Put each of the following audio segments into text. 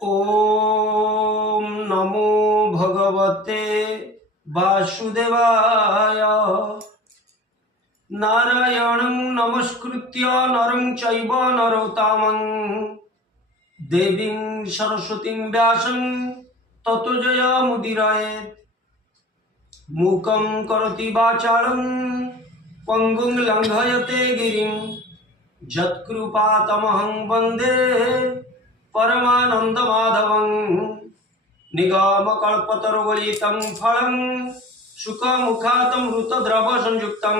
ओम नमो भगवते वासुदेवाय। नारायणं नमस्कृत्य नरं चैव नरोत्तमं देवीं सरस्वतीं व्यासं ततो जयमुदीरयेत्। मूकं करोति वाचालं पङ्गुं लङ्घयते गिरिं यत्कृपातमहं वन्दे परमानन्दमाधवं। निगमकल्पतरुगलितं फलं सुखमुखातमृतद्रवसंयुक्तं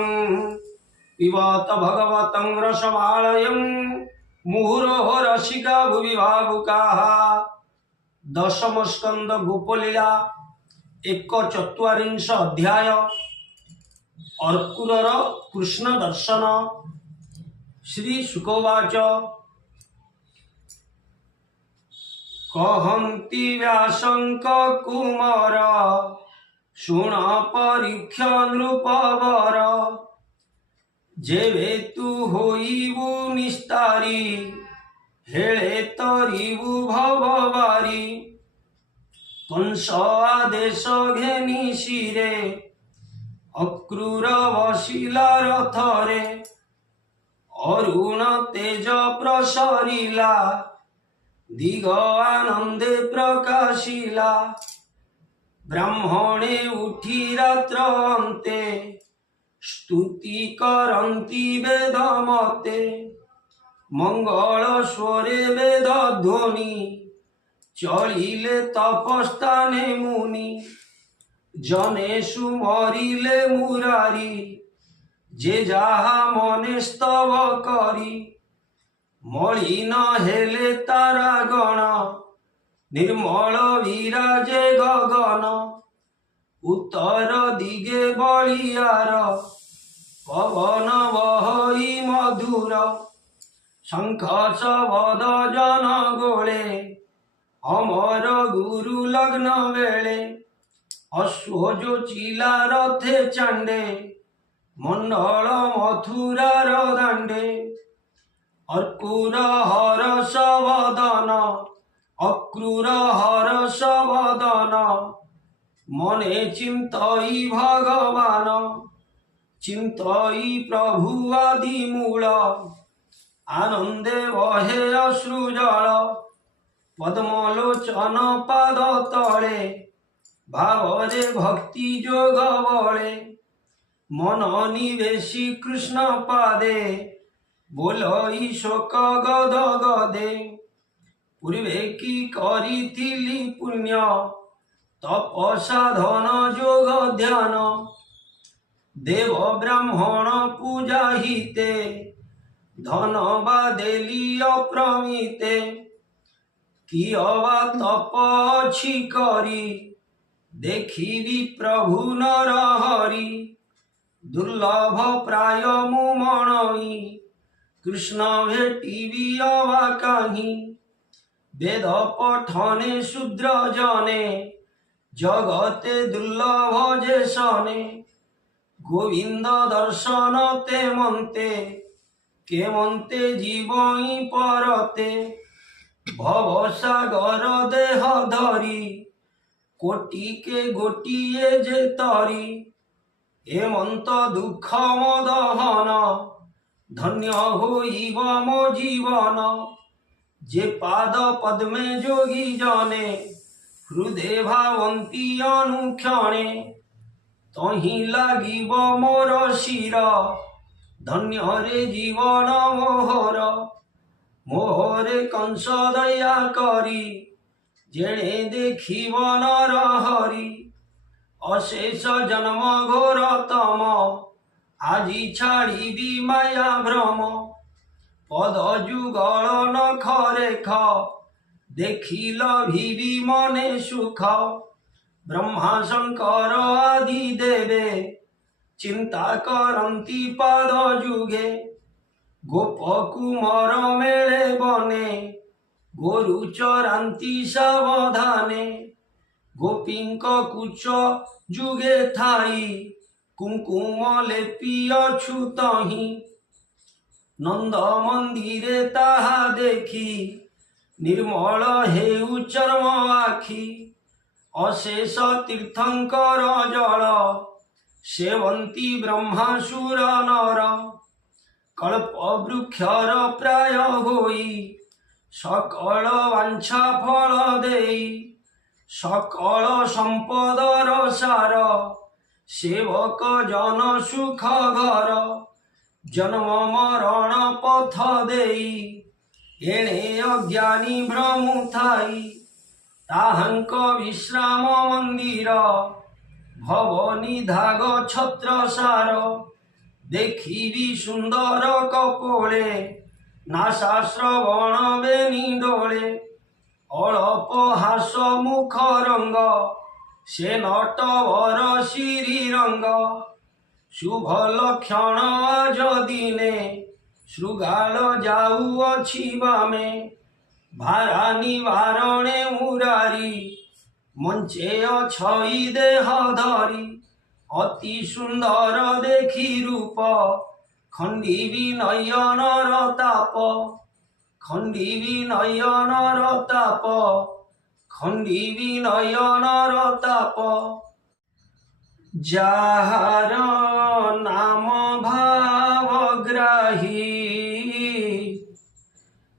पिबत भगवतं रसमालयं मुहुरहो रसिका भुवि भावुकाः। दशमस्कंद गोपलीला 1/44 अध्याय अर्कुरर कृष्ण दर्शन। श्री शुकोवाच कहन्ति व्यासंक कुमार शुण परीक्ष नृपवर जेबे तू होइबु निस्तारी हेळे तरिबु भवबारी। कंस आदेश घेनी शिरे अक्रूर बसिला रथरे अरुण तेज प्रसरिला दिग आनंदे प्रकाशिला। ब्राह्मणे उठी रात्र अन्ते स्तुति करन्ति वेद मते मंगल स्वरे वेद ध्वनि चलिले तपस्ताने मुनि। जनेषु मरिले मुरारी जे जाहा मने स्तव करी। मलिन हेले तारा गण निर्मल विराजे गगन। उत्तर दिगे बलियार पवन बहई मधुर। शंख शबद जन गोळे अमर गुरु लग्न वेळे। अश्वजो चिला रथे चांडे मंडल मथुरार दांडे। अर्कुर हर्ष वदन अक्रूर हर्ष वदन मने चिंतई भगवान चिंतई प्रभु आदि मूल। आनंदे बहे अश्रुजल पद्मलोचन पाद तले भावरे भक्ति जोग बळे। मन निवेशी कृष्ण पादे बोलई शोक गद गदे। पूर्वे की करिथिली पुण्य तप साधन जोग ध्यान। देव ब्राह्मण पूजा हिते धन बा देली अप्रमिते। कियवा तप अछि करी देखिबी प्रभु नर हरि। दुर्लभ प्राय मुमणई कृष्ण भेटिबी अवा काहि। वेद पठने शूद्र जने जगते दुर्लभ जे सने। गोविंद दर्शन ते मन्ते के मन्ते जीवई परते। भव सागर देह धरी कोटि के गोटिए जे तरी। हेमंत दुख मदहन धन्य होइब मो जीवन। जे पाद पद्मे जोगी जने हृदय भावंती अनुक्षणे। तहि लागिब मोर शिर धन्य रे जीवन मोहर। मोहरे कंस दया करी जेणे देखिब नर हरि। अशेष जन्म घोर तम आजी छाड़िबी माया भ्रम। पद जुगल नख रेख देखिल भिबी मने सुख। ब्रह्मा शंकर आदि देवे चिंता करन्ति पाद जुगे। गोप कुमार मेळे बने गोरु चरान्ति सावधाने। गोपींक कुच जुगे थाई कुंकुम लेपी अछुतहि। नंद मंदिरे ताहा देखी निर्मल हेउ चर्म आखि अशेष तीर्थंकर जल सेवंती ब्रह्मासुर नर कल्प वृक्षर प्राय होई सकल वांछा फल देई सकल संपदर सार सेवक जन सुख घर जन्म मरण पथ देई एणे अज्ञानी भ्रमु थाई ताहांक विश्राम मंदिर भव निधाग छत्र सार देखिबी सुंदर कपोळे नासा श्रवण बेनी डोळे अळप हास मुख रंग से नटवर श्रीरंग शुभ लक्षण आज दिने श्रृगाल जाऊअछि बामे भारा निवारणे मुरारी मंचे अछई देह धरी अति सुंदर देखी रूप खंडीबी नयनर ताप खंडीबी नयनर ताप खंडीबी नयनर ताप जाहार नाम भावग्राही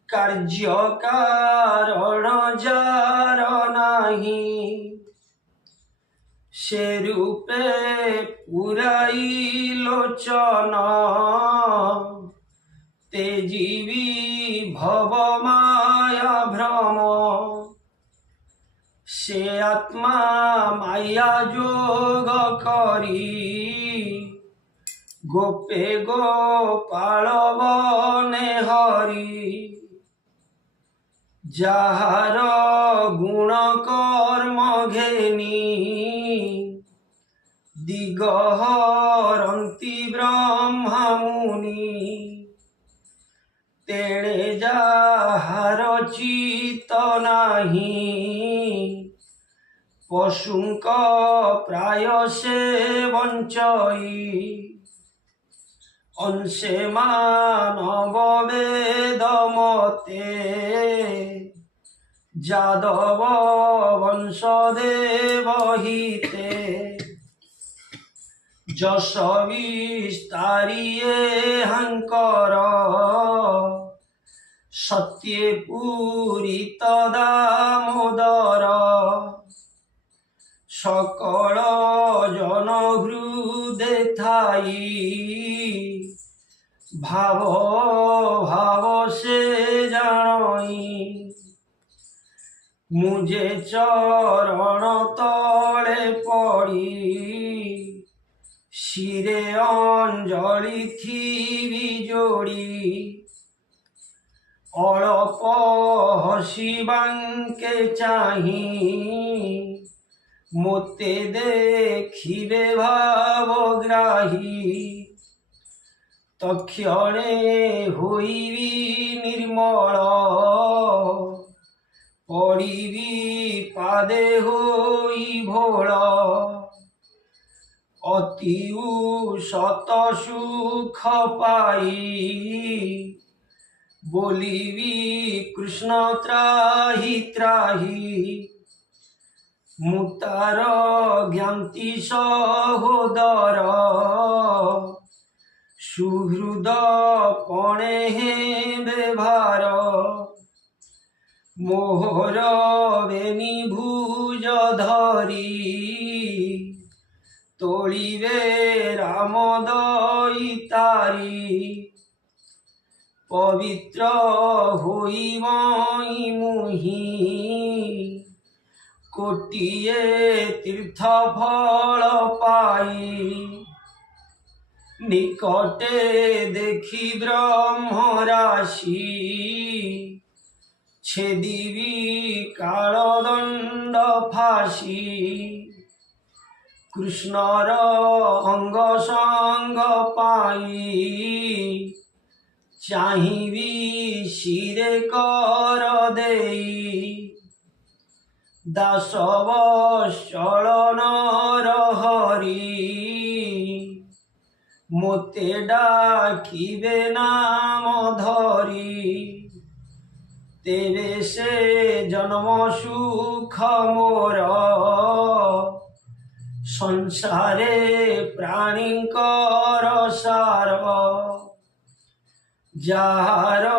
कार्य कारण जार नाही से रूपे पुराई लोचन तेजीवी भव माया भ्रम से आत्मा माया जोग करी गोपे गोपाल बने हरि जाहार गुण कर्म घेनी दिगहरंती ब्रह्मा मुनि तेणे जाहार चित्त नाही पशुंक प्राय से वंचई अंशे मानव वेद मते जादव वंशदेव हिते जश विस्तारिये हंकर सत्ये पूरित दामोदर सकल जन हृदय थाई भाव भाव से जानई मुझे चरण तले पड़ी शिरे अंजलि थी जोड़ी अल्प हसी बांके चाही मोते देखिबे भावग्राही तक्षणे होइबी निर्मल पड़िबी पादे होई भोल अति सत सुख पाई बोलिबी कृष्ण त्राहि त्राहि मुतार ज्ञाति सहोदर सुहृद पणे हे व्यवहार मोहर बेनी भुज धरी तोलिबे राम दईतारी पवित्र होई मुहि कोटिए तीर्थ फल पाई निकटे देखी ब्रह्म राशि छेदिबी कालदंड फाशी कृष्णर अंग संग पाई चाहिबी शिरे कर देई दासव चलन हरि मोते डाकिबे नाम धरी ତେବେ ସେ ଜନ୍ମ ସୁଖ ମୋର ସଂସାରେ ପ୍ରାଣୀଙ୍କର ସାର ଯାହାର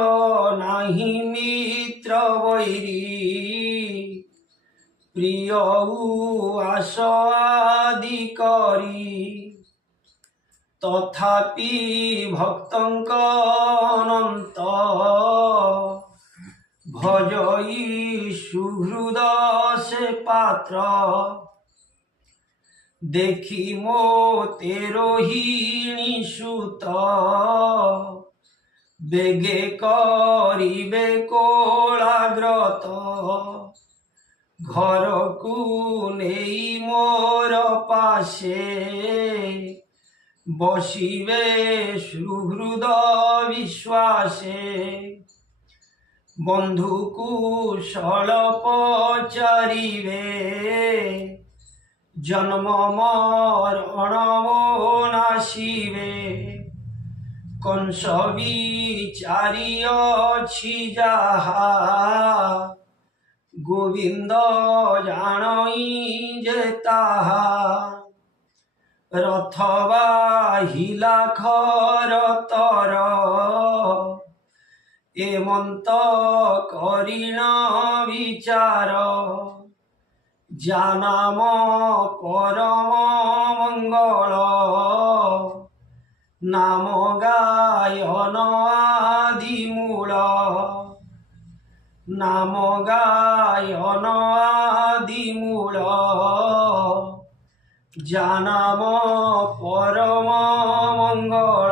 ନାହିଁ ମିତ୍ର ବୈରୀ ପ୍ରିୟ ଆସ ଆଦି କରି ତଥାପି ଭକ୍ତଙ୍କ ଅନନ୍ତ ଭଜଇ ସୁହୃଦ ସେ ପାତ୍ର ଦେଖି ମୋତେ ରୋହିଣୀ ସୁତ ବେଗେ କରିବେ କୋଳାଗ୍ରତ ଘରକୁ ନେଇ ମୋର ପାଶେ ବସିବେ ସୁହୃଦ ବିଶ୍ୱାସେ ବନ୍ଧୁ କୁଶଳ ପଚାରିବେ ଜନ୍ମ ମରଣ ନାଶିବେ କଂସ ବିଚାରି ଅଛି ଯାହା ଗୋବିନ୍ଦ ଜାଣଇ ଯେ ତାହା ରଥ ବାହିଲା ଖରତର ଏମନ୍ତ କରିଣ ବିଚାର ଜାନାମ ପରମ ମଙ୍ଗଳ ନାମ ଗାୟନ ଆଦି ମୂଳ ନାମ ଗାୟନ ଆଦି ମୂଳ ଜାନାମ ପରମ ମଙ୍ଗଳ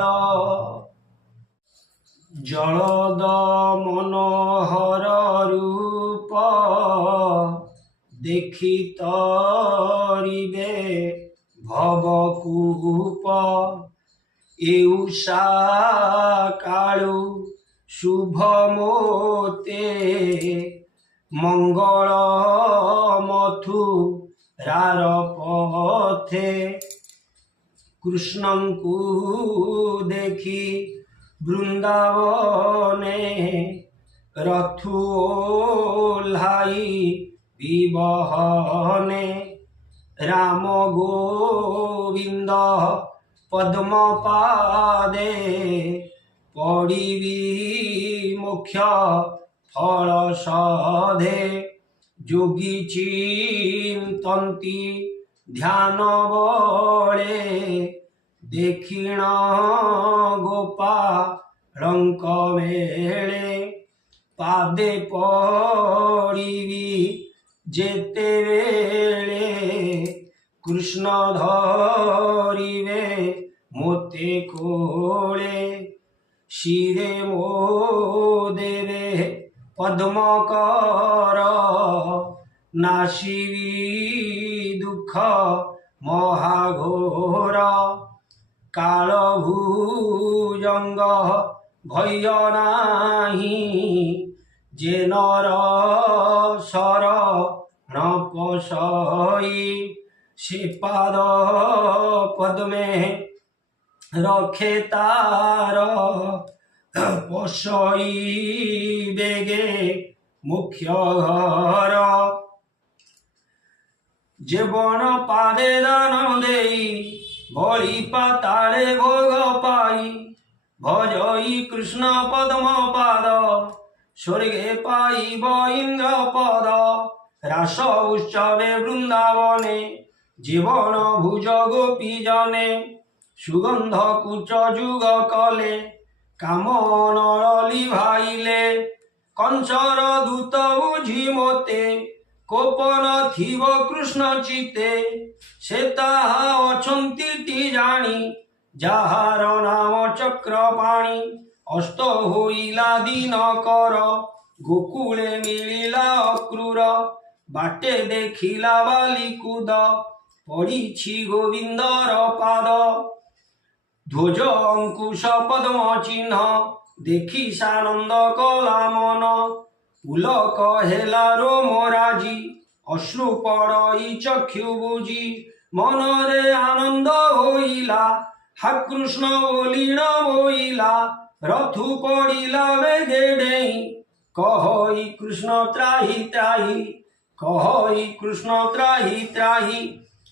ଜଳଦ ମନୋହର ରୂପ ଦେଖି ତରିବେ ଭବକୂପ ଏଉଷା କାଳୁ শুভ মোতে মঙ্গল মথুরার পথে কৃষ্ণଙ୍କୁ দেখি বৃন্দাবনে রথু ওহ্লাই বিবহনে রাম গোবিন্দ পদ্মপাদে পড়িবি মুখ্য ফল সধে যোগী চিন্তন্তি ধ্যান বলে দেখিণ গোপালଙ୍କ মেଳେ পাদে পড়িবি যেতেବେଳେ কৃষ্ণ ধরিবে মোতে কোলে শিরে মো দেবে পদ্মকর নাশিবি দুঃখ মহাঘোর কাল ভুজঙ্গ ভয় নাহি যে নর শরণ পশই সে পাদ পদ্মে রক্ষে তার পশই বেগে মুখ্য ঘর যে বন পাদে দান দেই বলি পাতালে ভোগ পাই ভজই কৃষ্ণ পদ্ম পাদ স্বর্গে পাইব ইন্দ্র পদ রাস উৎসবে বৃন্দাবনে জীবন ভুজ গোপী জনে সুগন্ধ কুচ যুগ কলে কামন লিভাইলে কঞ্চর দূত বুঝি মতে কোপন থিব কৃষ্ণ চিতে সে তাহা অছন্তিটি জানি যাহার নাম চক্রপাণি অস্ত হইলা দিন কর গোকুলে মিলিলা অক্রূর বাটে দেখিলা বালিকুদ পড়িছি গোবিন্দর পাদ ধ্বজ অঙ্কুশ পদ্ম চিহ্ন দেখি সানন্দ কলা মন পুলক হেলা রোমরাজি অশ্রু পড়ই চক্ষু বুঝি মনরে আনন্দ হইলা হা কৃষ্ণ বলিণ বইলা রথু পড়িলা বেগে ডেই কহই কৃষ্ণ ত্রাহি ত্রাহি, কহই কৃষ্ণ ত্রাহি ত্রাহি।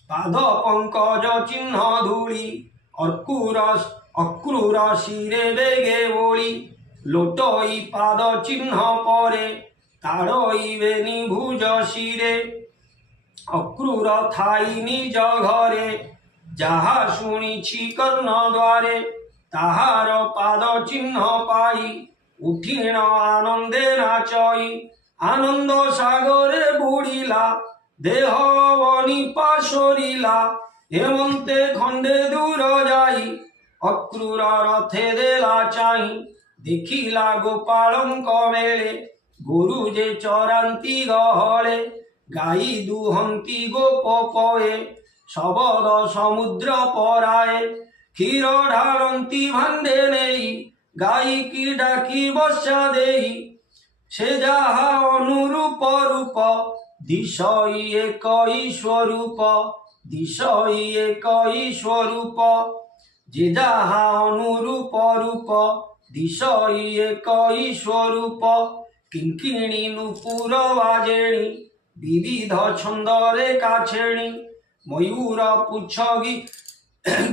পাদ পঙ্কজ চিহ্ন ধূলি, অক্রূর শিরে বেগে বলি। লোটই পাদ চিহ্ন পরে, তাড়ইবেনি ভুজ শিরে। অক্রূর থাই নিজ ঘরে, যাহা শুনিছি কর্ণ দ্বারে। তাহার পাদ চিহ্ন পাই, উঠিণ আনন্দে নাচই। আনন্দ সাগরে বুড়িলা, দেহ বনিপা সরিলা। হেমন্তে খণ্ডে দূর যাই, অক্রূর রথে দেলা চাই। দেখিলা গোপালঙ্ক মেলে, গরু যে চরান্তি গহলে। গাই দুহন্তি গোপ পয়ে, শবদ সমুদ্র পরায়ে। ক্ষীর ঢালন্তি ভাণ্ডে নেই, গাইকি ডাকি বর্ষা দেই। সে যাহা অনুরূপ রূপ, দিশই একই স্বরূপ, দিশই একই স্বরূপ। যে যাহা অনুরূপ রূপ, দিশই একই স্বরূপ। কিঙ্কিণী নূপুর বাজেণী, বিবিধ ছন্দরে কাছেণী। ময়ূর পুচ্ছ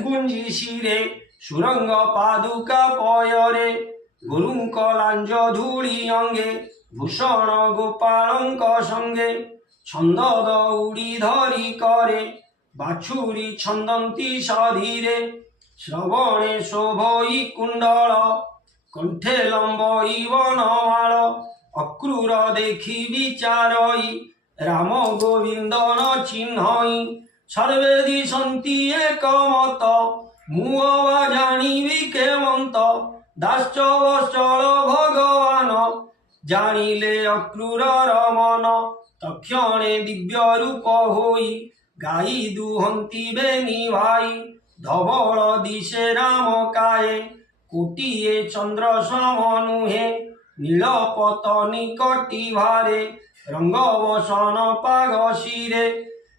গুঞ্জি শিরে, সুরঙ্গ পাদুকা পয়রে। গুরুঙ্ক লাঞ্জ ধূলি অঙ্গে, ভূষণ গোপালঙ্ক সঙ্গে। ছন্দ দৌড়ি ধরি করে, বাছুরি ছন্দন্তি সধীরে। শ্রবণে শোভই কুণ্ডল, কণ্ঠে লম্বই বনমাল। অক্রূর দেখি বিচারই, রাম গোবিন্দন চিহ্নই। সর্বে দিশন্তি একমত, মুহ বা জানিবি কেমন্ত। দাস্য বৎসল ভগবান, জানিলে অক্রূরর মন। তক্ষণে দিব্য রূপ হই, গাই দুহন্তি বেনি ভাই। ধবল দিশে রাম কায়ে, কোটিয়ে চন্দ্র সম নুহে। নীল পতনি কটি ভারে, রঙ্গ বসন পাগ শিরে।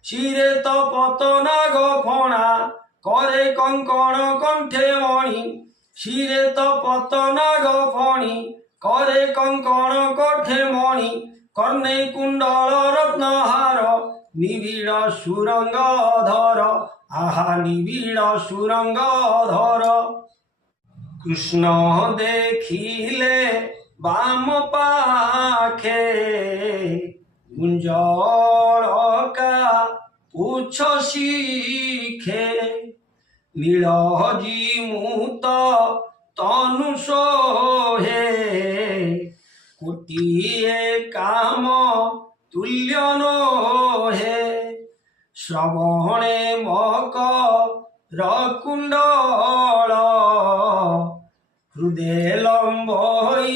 শিরে তপত নাগ ফণা, করে কঙ্কণ কণ্ঠে মণি। শিরে তপত নাগ ফণি, করে কঙ্কণ কণ্ঠে মণি। কর্ণে কুণ্ডল রত্নহার, নিবিড় সুরঙ্গ ধর। আহা নিবিড় সুরঙ্গ ধর। কৃষ্ণ দেখিলে বাম পাখে, গুঞ্জরকা পুচ্ছ শিখে। নীলজি মুত তনু সোহে, কোটিয়ে কাম তুল্য নোহে। শ্রবণে মকর কুণ্ডল, হৃদে লম্বই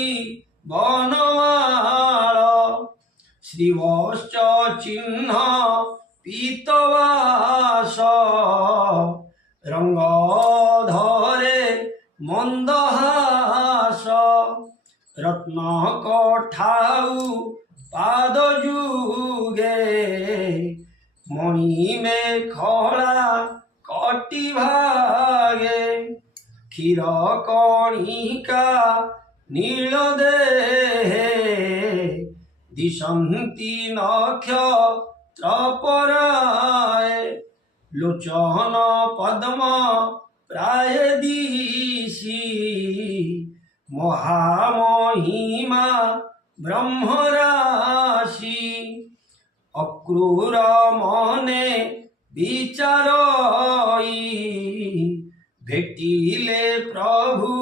বনমাল। শ্রীবৎস চিহ্ন পীতবাস, রঙ্গ ধরে মন্দহাস। রত্ন কঠাউ পাদ যুগে, মণি মেখলা কটি ভাগে। ক্ষীর কণিকা নীল দেহে, দিশন্তি নক্ষত্র পরায়ে। লোচন পদ্ম প্রায় দিশি, মহামহিমা ব্রহ্মরাশি। অক্রূর মনে বিচারই, ভেটিলে প্রভু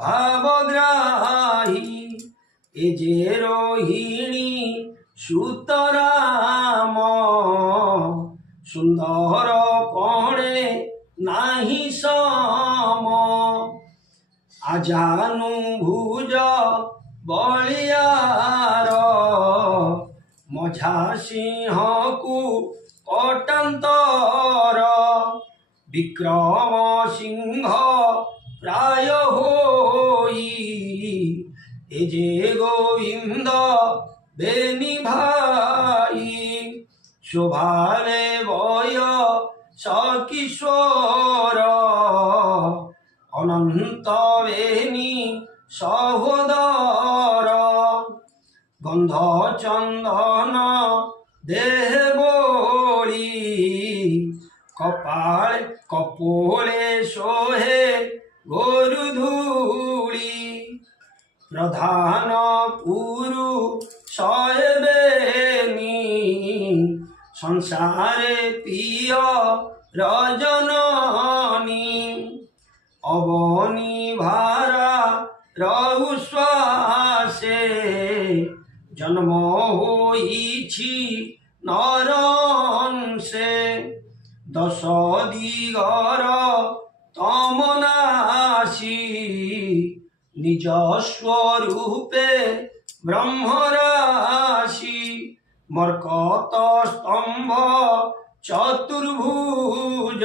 ভাবগ্রাহী। এ যে রোহিণী সুতরাম, সুন্দর পণে নাহি সম। আজানু ভুজ বলিয়ার, মঝা সিংহকু কটান্তর। বিক্রম সিংহ প্রায় হই, এ যে গোবিন্দ বেনি ভাই। শোভালে বয় সকিশোর, অনন্ত বেনি সহোদর। গন্ধ চন্দন দেহ বলি কপাল কপোলে সোহে গরু ধূলি প্রধান পুরুষ বেনি সংসারে প্রিয় রজননী অবনি ভারা রৌশ্বাসে জন্ম হইছি নরংসে দশ দিগর তমনাসি নিজ স্বরূপে ব্রহ্মরাশি মর্কত স্তম্ভ চতুর্ভুজ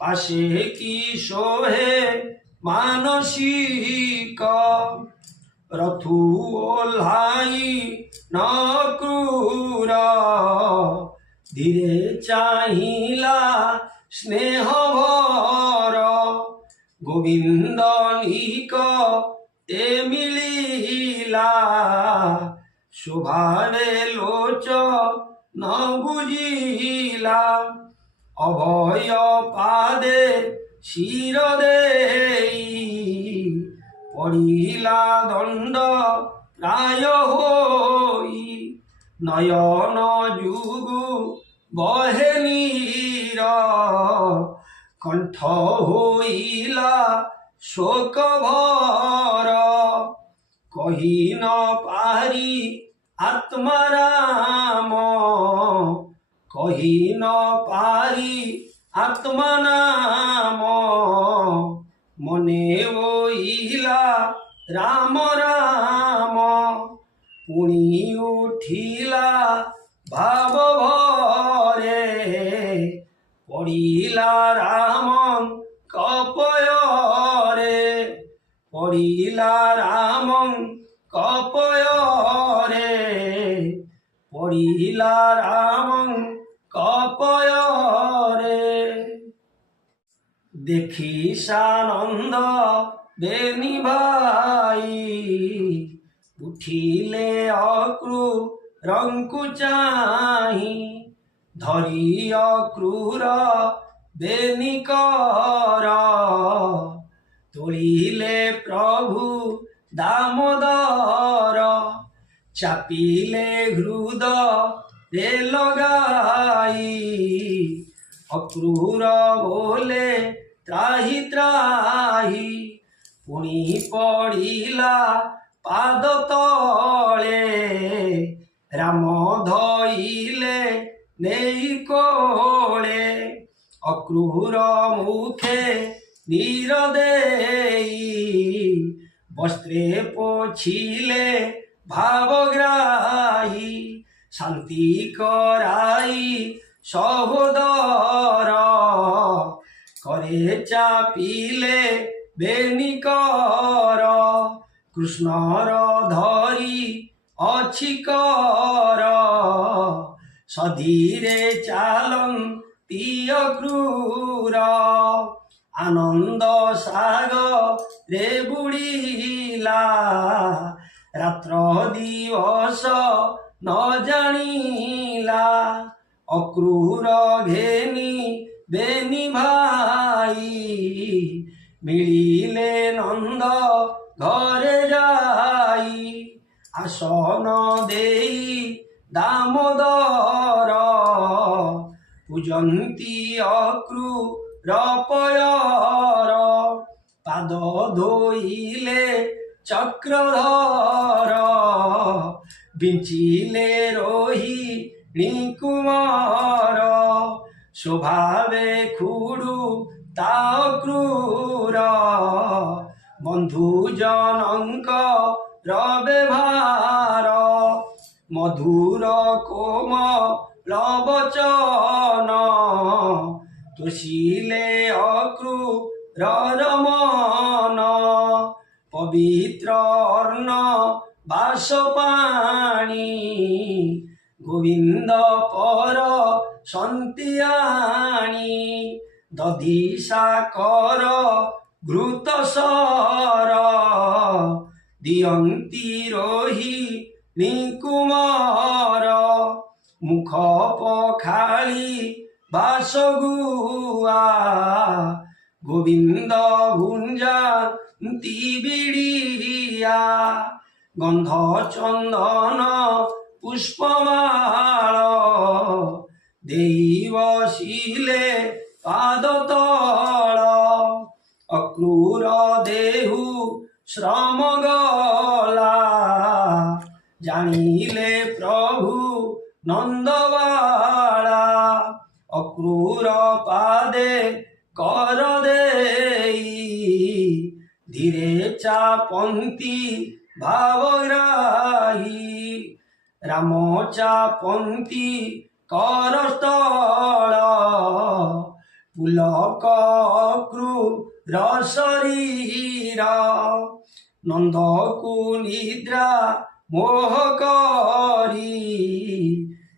পাশে কি সোহে মানসিক রথু ওল্হাই নক্রূর ধীরে চাহিলা স্নেহ ভর গোবিন্দ নিক তে মিলিলা শোভাবে লোচ ন বুঝিলা অভয় পাদে শির দেই পড়িলা দণ্ড প্রায় হই নয়ন যুগু বহে নীর কণ্ঠ হইলা শোক ভর কহি ন পারি আত্মারাম কহি ন পারি আত্মনাম মনে ওইলা রাম রাম পুনি উঠিলা ভাব ভরে পড়িলা রাম কপয়রে পড়িলা রাম কপয়রে পড়িলা রাম কপয়রে দেখি সানন্দ বেনি ভাই উঠিলে অক্রু রঙ্কু চাহি ধরি অক্রুর বেনি কর তোলিলে প্রভু দামোদর চাপিলে হৃদ রে লগাই অক্রূর বলে ত্রাহি ত্রাহি পুনি পড়িলা পাদ তলে রাম ধইলে নেই কোলে অক্রূর মুখে নীর দেই বস্ত্রে পোছিলে ভাবগ্রাহী শান্তি করাই সহোদর করে চাপিলে বেনি কর কৃষ্ণর ধরি অছি কর সধীরে চালন তিয় ক্রূর আনন্দ সাগরে বুড়িলা রাত্র দিবস ন জানিলা অক্রূর ঘেনি বেনি ভাই মিলিলে নন্দ ঘরে যাই আসন দেই দামোদর পূজন্তি অক্রূর পয়র পাদ ধোইলে চক্রধর বিঞ্চিলে রোহি কুমার স্বভাবে খুড়ু তা ক্রূর বন্ধু জনঙ্ক রবে ভার মধুর কোম লবচন তুষিলে অক্রূর রমন পবিত্র অর্ণ বাসপাণি গোবিন্দ পর সন্তিয়াণি দধি সাকর ঘৃত সর দিয়ন্তি রোহি নিকুমর মুখ পখালি বাসগুয়া গোবিন্দ ভুঞ্জান্তি বিড়িয়া গন্ধ চন্দন পুষ্পমাল দেই বসিলে পাদ তଳ অক্রূর দেহু শ্রম গলা জানিলে প্রভু নন্দবালা অক্রূর পাদে কর দেই ধীরে চাপন্তি ভাবগ্রাহী রাম চাপন্তি করস্থଳ পুলক অক্রূর শরীর নন্দকু নিদ্রা মোহ করি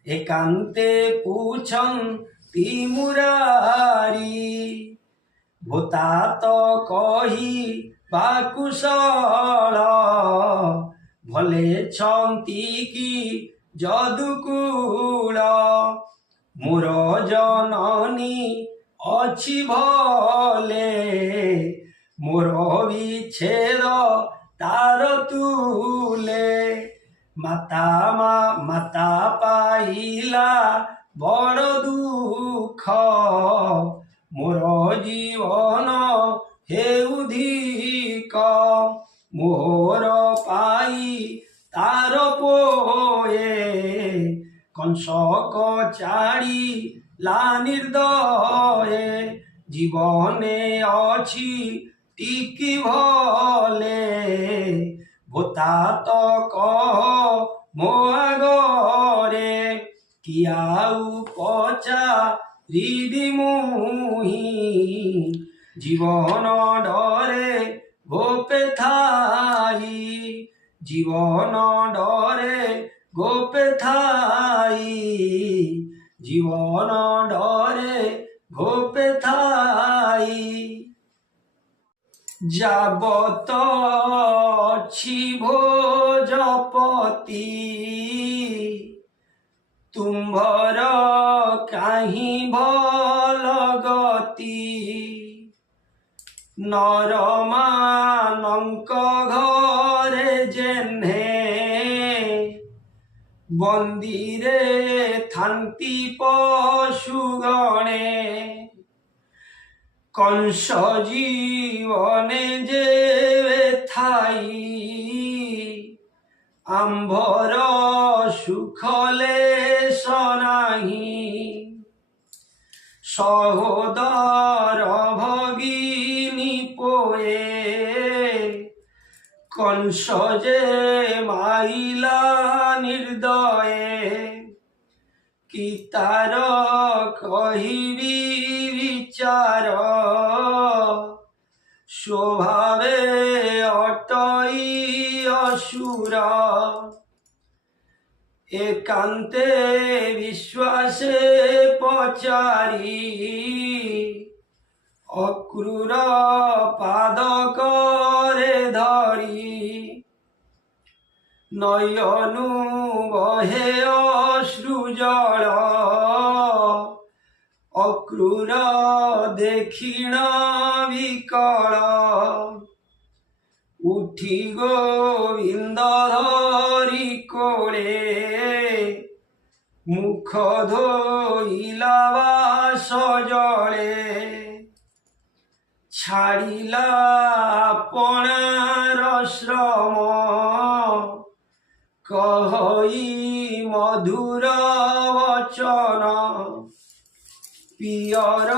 একান্তে পুছন্তি মুরারি ভূতাত কহি বা কুশଳ ভলে ছন্তি কি যদুকুଳ মোর জননী ଅଛି ভলে মোর বিচ্ছেদ তার তুলে মাতা পাইলা বড় দুঃখ মোর জীবন হেউ ধিক মোর পাই তার পোয়ে কংসক চাড়ি লা নির্দয়ে জীবনে অছি টিকি ভলে ভূতাত কহ ମୋ আগরে কি ଆଉ পচারিবি মুহি জীবন ডরে গোপে থাই জীবন ডরে গোপে থাই জীবন ডরে গোপে থাই যাবত ଅଛି ভোজপতি তুম্ভর কাহি ভাল গতি নরমানଙ୍କ ঘরে জেহ্নে বন্দিরে থান্তি পশুগণে কংস জীবনে যে থাই আম্ভর সুখলে সনাহি সহোদর ভগিনী পোয়ে কংস যে মাইলা নির্দয়ে কি তার কহিবি বিচার স্বভাবে অটই অসুর একান্তে বিশ্বাসে পচারি অক্রূর পাদ করে ধরি নয়নু বহে অশ্রু জল অক্রূর দেখিণ বিকল উঠি গোবিন্দ ধরি কোলে মুখ ধোইলা বাস জলে ছাড়িলা আপনার শ্রম কহই মধুর বচন পিয়র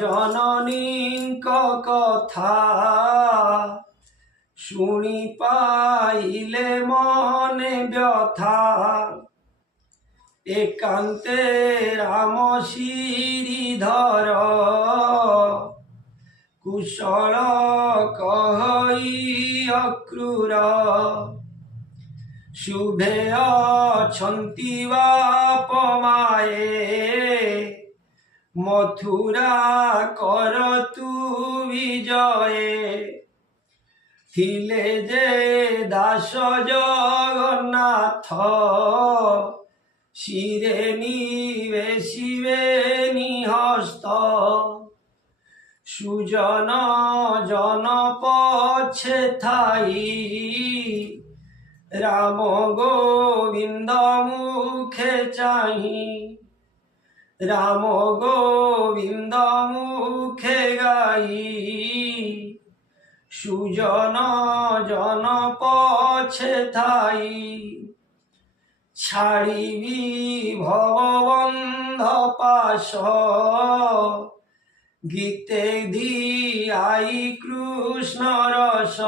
জননীଙ୍କ কথা শুনি পাইলে মনে ব্যথা একান্তে রাম শ্রীধর কুশল কহই অক্রূর শুভে অছন্তি বাপ মায়ে মথুরা কর তু বিজয়ে থিলে যে দাস জগন্নাথ শিরে নিবেশিবে নিহস্ত সুজন জন পছে থাই রাম গোবিন্দ মুখে চাহি রাম গোবিন্দ মুখে গাই সুজন জন পছে থাই ছাড়িবি ভববন্ধ পাশ গীতে ধিয়াই কৃষ্ণ রস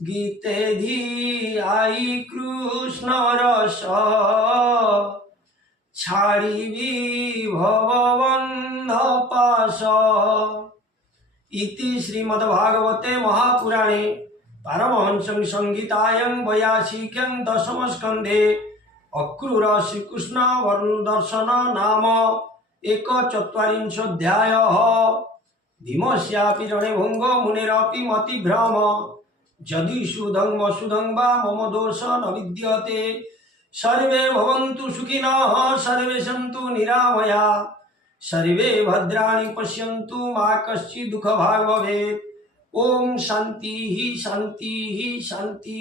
গীতে ধিয়াই কৃষ্ণ রস ছাড়িবি ভববন্ধ পাশ। इति श्रीमद्भागवते महापुराणे पारमहंस्यं संहितायां 82 दशमस्कन्धे अक्रूर श्रीकृष्ण दर्शन नाम 1/4 भीमस्यापि रणे भृंग मुनेरपि मतिभ्रम यदि सुधं वसुधं वा मम दोष न विद्यते सर्वे भवन्तु सुखिनः सर्वे सन्तु निरामया सर्वे भद्राणि पश्यन्तु मा कश्चित् दुःखभाग् भवेत्। ओम शांति शांति शांति।